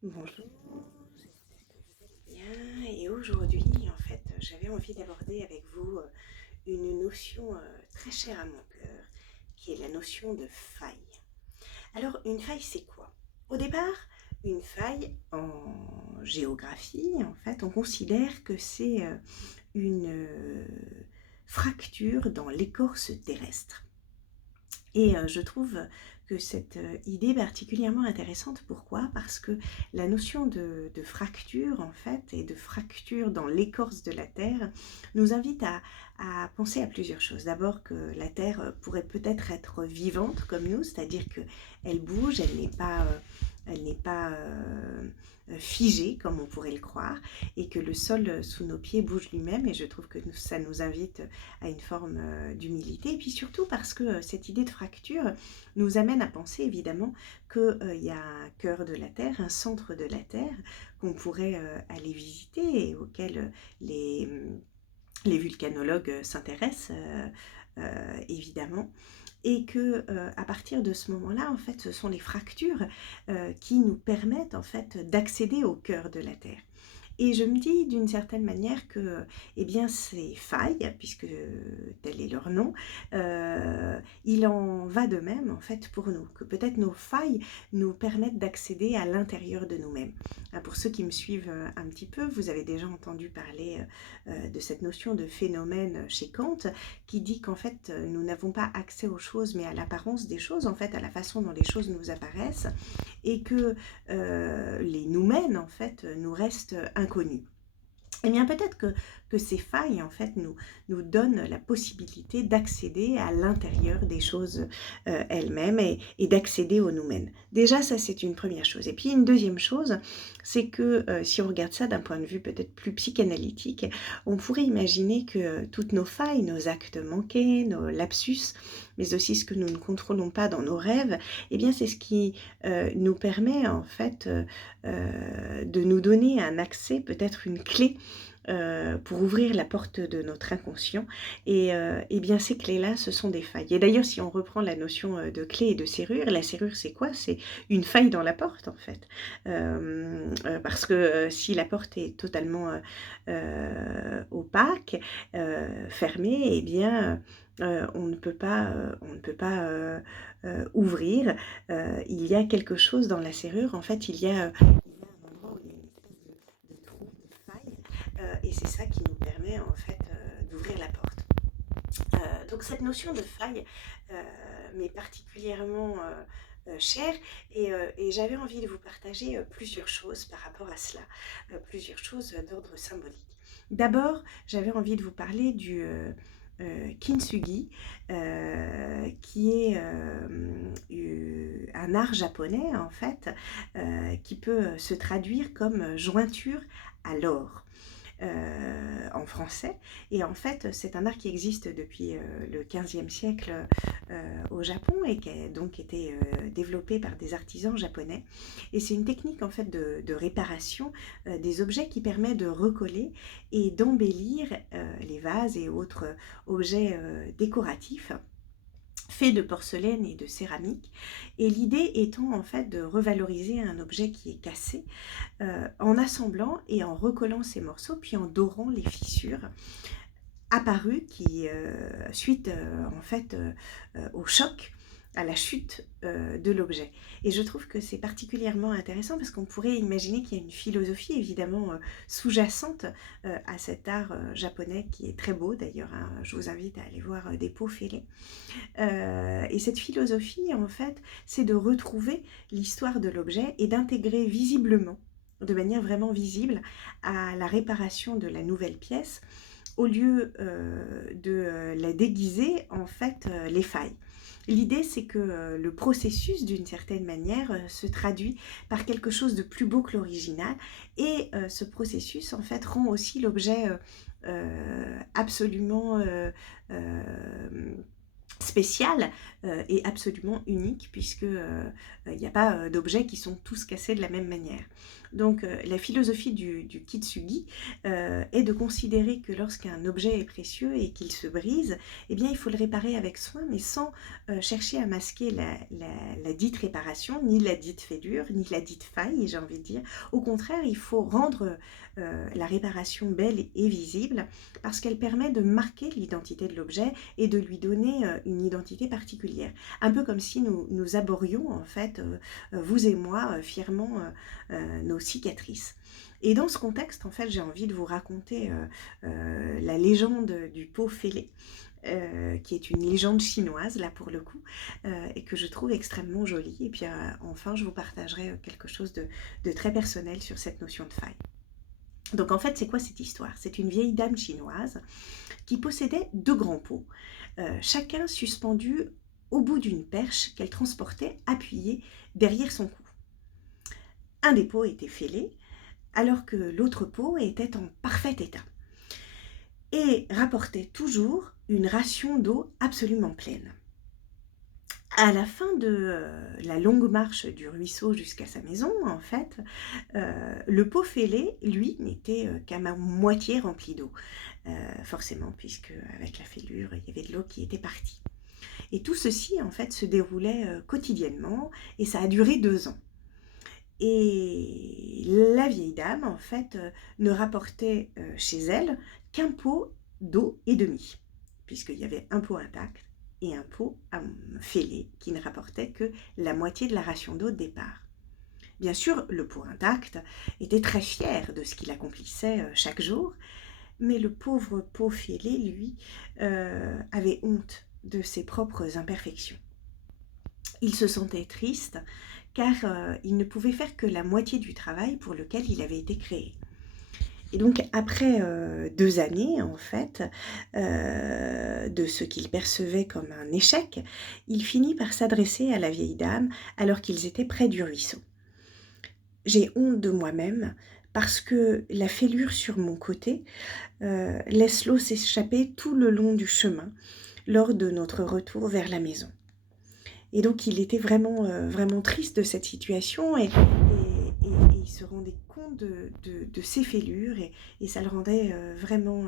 Bonjour, j'espère que vous allez bien. Et aujourd'hui, en fait, j'avais envie d'aborder avec vous une notion très chère à mon cœur, qui est la notion de faille. Alors, une faille, c'est quoi? Au départ, une faille en géographie, en fait, on considère que c'est une fracture dans l'écorce terrestre. Et je trouve que cette idée est particulièrement intéressante. Pourquoi? Parce que la notion de fracture, en fait, et de fracture dans l'écorce de la Terre, nous invite à penser à plusieurs choses. D'abord que la Terre pourrait peut-être être vivante comme nous, c'est-à-dire qu'elle bouge, elle n'est pas figée comme on pourrait le croire, et que le sol sous nos pieds bouge lui-même, et je trouve que ça nous invite à une forme d'humilité, et puis surtout parce que cette idée de fracture nous amène à penser évidemment qu'il y a un cœur de la Terre, un centre de la Terre qu'on pourrait aller visiter et auquel les volcanologues s'intéressent évidemment, et que à partir de ce moment-là, en fait, ce sont les fractures qui nous permettent en fait d'accéder au cœur de la Terre. Et je me dis d'une certaine manière que, eh bien, ces failles, puisque tel est leur nom, il en va de même en fait pour nous, que peut-être nos failles nous permettent d'accéder à l'intérieur de nous-mêmes. Pour ceux qui me suivent un petit peu, vous avez déjà entendu parler de cette notion de phénomène chez Kant, qui dit qu'en fait nous n'avons pas accès aux choses, mais à l'apparence des choses, en fait à la façon dont les choses nous apparaissent, et que les noumènes en fait nous restent inconnus. Eh bien, peut-être que ces failles, en fait, nous donnent la possibilité d'accéder à l'intérieur des choses elles-mêmes, et d'accéder au nous-mêmes. Déjà, ça, c'est une première chose. Et puis, une deuxième chose, c'est que si on regarde ça d'un point de vue peut-être plus psychanalytique, on pourrait imaginer que toutes nos failles, nos actes manqués, nos lapsus, mais aussi ce que nous ne contrôlons pas dans nos rêves, eh bien, c'est ce qui nous permet, en fait, de nous donner un accès, peut-être une clé pour ouvrir la porte de notre inconscient. Et bien ces clés-là, ce sont des failles. Et d'ailleurs, si on reprend la notion de clé et de serrure, la serrure, c'est quoi? C'est une faille dans la porte, en fait. Parce que si la porte est totalement opaque, fermée, eh bien, on ne peut pas ouvrir. Il y a quelque chose dans la serrure. En fait, il y a un endroit où il y a une espèce de trou, de faille, et c'est ça qui nous permet en fait d'ouvrir la porte. Donc cette notion de faille m'est particulièrement chère, et j'avais envie de vous partager plusieurs choses par rapport à cela, plusieurs choses d'ordre symbolique. D'abord, j'avais envie de vous parler du kintsugi, qui est un art japonais en fait, qui peut se traduire comme jointure à l'or en français. Et en fait, c'est un art qui existe depuis le 15e siècle au Japon, et qui a donc été développé par des artisans japonais. Et c'est une technique en fait de réparation des objets qui permet de recoller et d'embellir les vases et autres objets décoratifs fait de porcelaine et de céramique, et l'idée étant en fait de revaloriser un objet qui est cassé en assemblant et en recollant ces morceaux, puis en dorant les fissures apparues qui, suite en fait au choc, à la chute de l'objet. Et je trouve que c'est particulièrement intéressant parce qu'on pourrait imaginer qu'il y a une philosophie évidemment sous-jacente à cet art japonais qui est très beau d'ailleurs, hein. Je vous invite à aller voir des pots fêlés. Et cette philosophie, en fait, c'est de retrouver l'histoire de l'objet et d'intégrer visiblement, de manière vraiment visible, à la réparation de la nouvelle pièce, au lieu de la déguiser, en fait, les failles. L'idée, c'est que le processus, d'une certaine manière, se traduit par quelque chose de plus beau que l'original, et ce processus, en fait, rend aussi l'objet absolument spécial et absolument unique puisque il n'y a pas d'objets qui sont tous cassés de la même manière. Donc la philosophie du Kitsugi est de considérer que lorsqu'un objet est précieux et qu'il se brise, eh bien il faut le réparer avec soin, mais sans chercher à masquer la dite réparation, ni la dite fêlure, ni la dite faille, j'ai envie de dire. Au contraire, il faut rendre la réparation belle et visible parce qu'elle permet de marquer l'identité de l'objet et de lui donner une identité particulière. Un peu comme si nous aborions, en fait, vous et moi, fièrement nos cicatrices. Et dans ce contexte, en fait, j'ai envie de vous raconter la légende du pot fêlé, qui est une légende chinoise, là pour le coup, et que je trouve extrêmement jolie. Et puis enfin, je vous partagerai quelque chose de très personnel sur cette notion de faille. Donc en fait, c'est quoi cette histoire? C'est une vieille dame chinoise qui possédait 2 grands pots, chacun suspendu au bout d'une perche qu'elle transportait appuyée derrière son cou. Un des pots était fêlé, alors que l'autre pot était en parfait état, et rapportait toujours une ration d'eau absolument pleine. À la fin de la longue marche du ruisseau jusqu'à sa maison, en fait, le pot fêlé, lui, n'était qu'à moitié rempli d'eau. Forcément, puisque avec la fêlure, il y avait de l'eau qui était partie. Et tout ceci, en fait, se déroulait quotidiennement, et ça a duré 2 ans. Et la vieille dame, en fait, ne rapportait chez elle qu'un pot d'eau et demi, puisqu'il y avait un pot intact et un pot fêlé qui ne rapportait que la moitié de la ration d'eau de départ. Bien sûr, le pot intact était très fier de ce qu'il accomplissait chaque jour, mais le pauvre pot fêlé, lui, avait honte de ses propres imperfections. Il se sentait triste car il ne pouvait faire que la moitié du travail pour lequel il avait été créé. Et donc après 2 années, en fait, de ce qu'il percevait comme un échec, il finit par s'adresser à la vieille dame alors qu'ils étaient près du ruisseau. « J'ai honte de moi-même parce que la fêlure sur mon côté laisse l'eau s'échapper tout le long du chemin lors de notre retour vers la maison. » Et donc il était vraiment triste de cette situation et il se rendait compte de ses fêlures et ça le rendait vraiment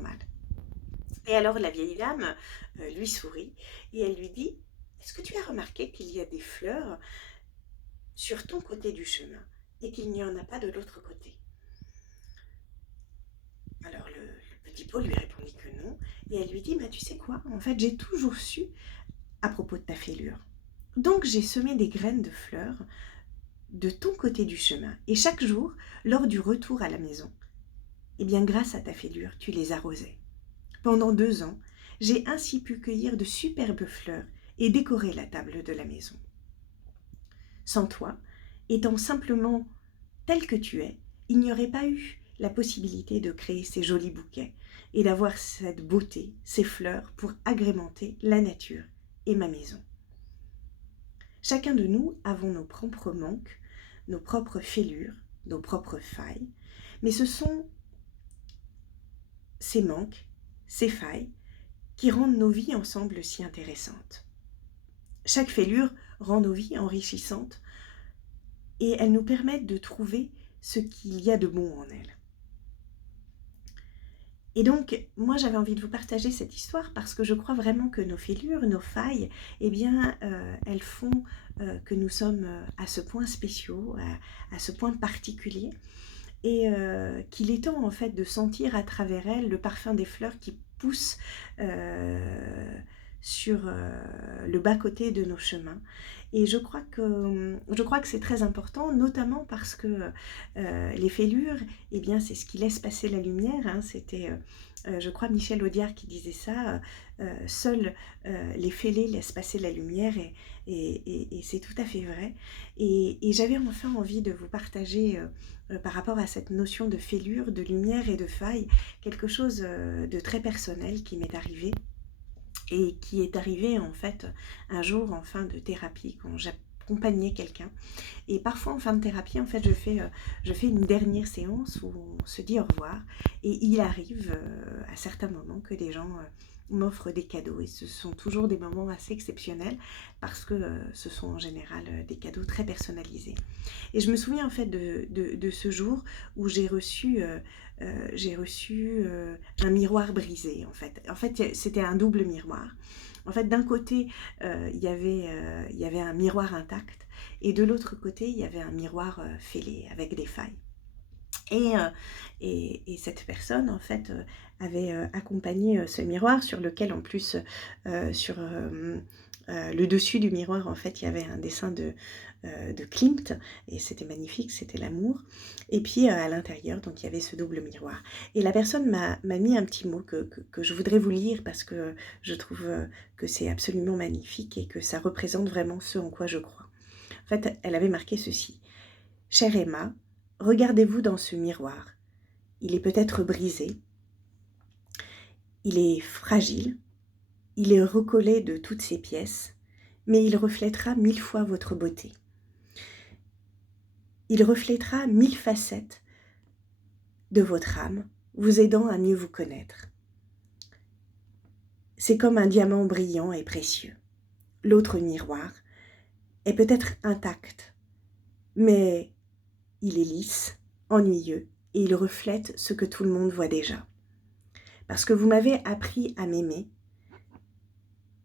mal. Et alors la vieille dame lui sourit et elle lui dit: « Est-ce que tu as remarqué qu'il y a des fleurs sur ton côté du chemin et qu'il n'y en a pas de l'autre côté ?» Alors le petit pot lui répondit que non et elle lui dit: « Mais tu sais quoi, en fait j'ai toujours su à propos de ta fêlure. Donc j'ai semé des graines de fleurs de ton côté du chemin et chaque jour, lors du retour à la maison, eh bien grâce à ta fêlure, tu les arrosais. Pendant 2 ans, j'ai ainsi pu cueillir de superbes fleurs et décorer la table de la maison. Sans toi, étant simplement tel que tu es, il n'y aurait pas eu la possibilité de créer ces jolis bouquets et d'avoir cette beauté, ces fleurs pour agrémenter la nature et ma maison. Chacun de nous avons nos propres manques, nos propres fêlures, nos propres failles, mais ce sont ces manques, ces failles, qui rendent nos vies ensemble si intéressantes. Chaque fêlure rend nos vies enrichissantes et elles nous permettent de trouver ce qu'il y a de bon en elles. Et donc, moi j'avais envie de vous partager cette histoire parce que je crois vraiment que nos fêlures, nos failles, eh bien, elles font que nous sommes à ce point spéciaux, à ce point particulier, et qu'il est temps en fait de sentir à travers elles le parfum des fleurs qui poussent sur le bas-côté de nos chemins. Et je crois que c'est très important, notamment parce que les fêlures, eh bien, c'est ce qui laisse passer la lumière. Hein. C'était, je crois, Michel Audiard qui disait ça. Seuls les fêlés laissent passer la lumière et c'est tout à fait vrai. Et j'avais enfin envie de vous partager, par rapport à cette notion de fêlure, de lumière et de faille, quelque chose de très personnel qui m'est arrivé. Et qui est arrivé en fait un jour en fin de thérapie quand j'accompagnais quelqu'un. Et parfois en fin de thérapie, en fait, je fais une dernière séance où on se dit au revoir. Et il arrive à certains moments que des gens m'offre des cadeaux et ce sont toujours des moments assez exceptionnels parce que ce sont en général des cadeaux très personnalisés. Et je me souviens en fait de ce jour où j'ai reçu un miroir brisé en fait. En fait, c'était un double miroir. En fait, d'un côté, il y avait un miroir intact et de l'autre côté, il y avait un miroir fêlé avec des failles. Et, euh, et cette personne, en fait, avait accompagné ce miroir sur lequel, en plus, sur le dessus du miroir, en fait, il y avait un dessin de Klimt, et c'était magnifique, c'était l'amour. Et puis, à l'intérieur, donc, il y avait ce double miroir. Et la personne m'a mis un petit mot que je voudrais vous lire parce que je trouve que c'est absolument magnifique et que ça représente vraiment ce en quoi je crois. En fait, elle avait marqué ceci. Chère Emma, regardez-vous dans ce miroir. Il est peut-être brisé, il est fragile, il est recollé de toutes ses pièces, mais il reflètera 1000 fois votre beauté. Il reflètera 1000 facettes de votre âme, vous aidant à mieux vous connaître. C'est comme un diamant brillant et précieux. L'autre miroir est peut-être intact, mais il est lisse, ennuyeux, et il reflète ce que tout le monde voit déjà. Parce que vous m'avez appris à m'aimer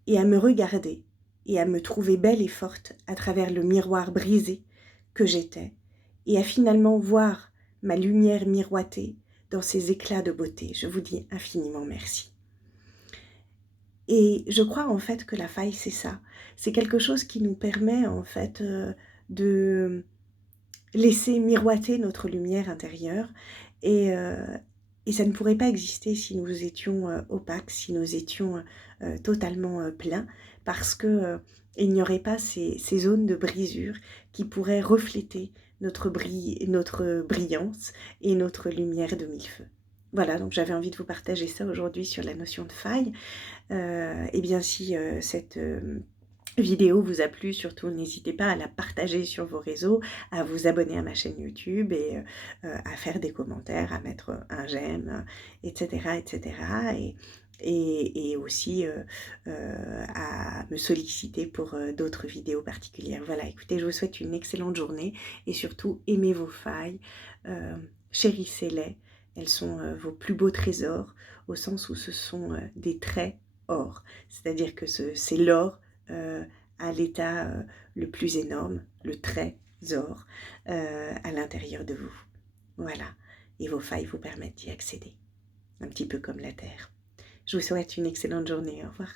et à me regarder et à me trouver belle et forte à travers le miroir brisé que j'étais et à finalement voir ma lumière miroiter dans ces éclats de beauté. Je vous dis infiniment merci. Et je crois en fait que la faille, c'est ça. C'est quelque chose qui nous permet en fait de laisser miroiter notre lumière intérieure et, euh, et ça ne pourrait pas exister si nous étions opaques, si nous étions totalement pleins, parce que il n'y aurait pas ces zones de brisure qui pourraient refléter notre brillance et notre lumière de mille feux. Voilà, donc j'avais envie de vous partager ça aujourd'hui sur la notion de faille. Et bien si cette vidéo vous a plu, surtout n'hésitez pas à la partager sur vos réseaux, à vous abonner à ma chaîne YouTube et à faire des commentaires, à mettre un j'aime, etc. etc. Et aussi à me solliciter pour d'autres vidéos particulières. Voilà, écoutez, je vous souhaite une excellente journée et surtout aimez vos failles, chérissez-les, elles sont vos plus beaux trésors au sens où ce sont des traits or, c'est-à-dire que c'est l'or à l'état le plus énorme, le trésor à l'intérieur de vous. Voilà, et vos failles vous permettent d'y accéder, un petit peu comme la terre. Je vous souhaite une excellente journée, au revoir.